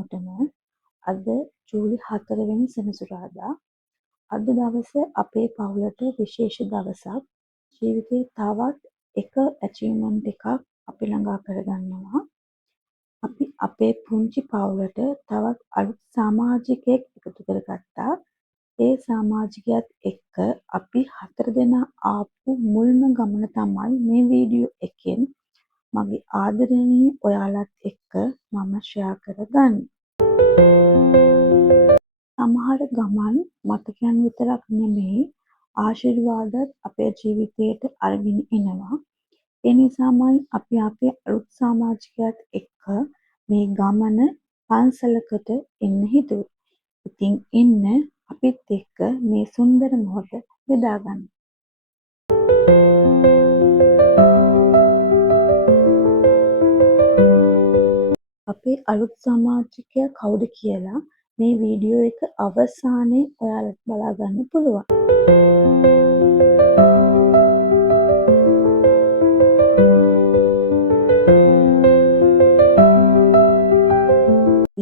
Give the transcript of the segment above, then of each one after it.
හැමෝටම අද ජූලි 4 වෙනි සෙනසුරාදා. අද දවස අපේ පවුලට විශේෂ දවසක්. ජීවිතේ තවත් එක ඇචීව්මන්ට් එකක් අපි ළඟා කරගන්නවා. අපි අපේ පුංචි පවුලට තවත් අලුත් සමාජිකයෙක් එකතු කරගත්තා. ඒ සමාජිකයාත් එක්ක අපි 4 දෙනා ආපු මුල්ම ගමන තමයි මේ වීඩියෝ එකෙන් මගේ ආදරණීය ඔයාලත් එක්ක මම ෂෙයා කරගන්නේ. සමහර ගමන් මතකයන් විතරක් නෙමෙයි ආශිර්වාදත් අපේ ජීවිතයට අරගෙන එනවා. ඒ නිසාමයි අපි අපේ අලුත් සමාජිකයාත් එක්ක මේ ගමන පන්සලකට එන්න හිතුවේ. ඉතින් එන්න අපිත් එක්ක මේ සුන්දර මොහොත බෙදා ගන්න. අපේ අලුත් සමාජිකයා කවුද කියලා මේ වීඩියෝ එක අවසානයේ ඔයාලට බලා ගන්න පුළුවන්.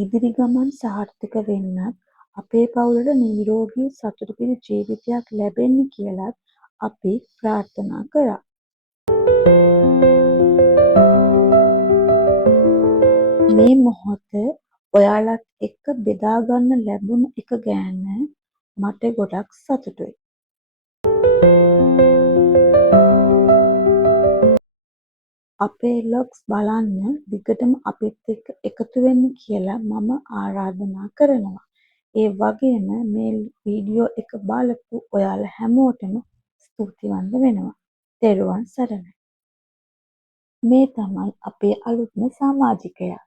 ඉදිරි ගමන් සාර්ථක වෙන්නත් අපේ පවුලට නිරෝගී සතුට පිරි ජීවිතයක් ලැබෙන්න කියලත් අපි ප්‍රාර්ථනා කරා. මේ මොහොත ඔයාලත් එක්ක බෙදා ගන්න ලැබුණ එක ගැන මට ගොඩක් සතුටුයි. අපේ vlogs බලන්න දිගටම අපිත් එක්ක එකතු වෙන්න කියලා මම ආරාධනා කරනවා. ඒ වගේම මේ වීඩියෝ එක බලපු ඔයාලා හැමෝටම ස්තුතිවන්ත වෙනවා. තෙරුවන් සරණයි. මේ තමයි අපේ අලුත්ම සමාජිකයා.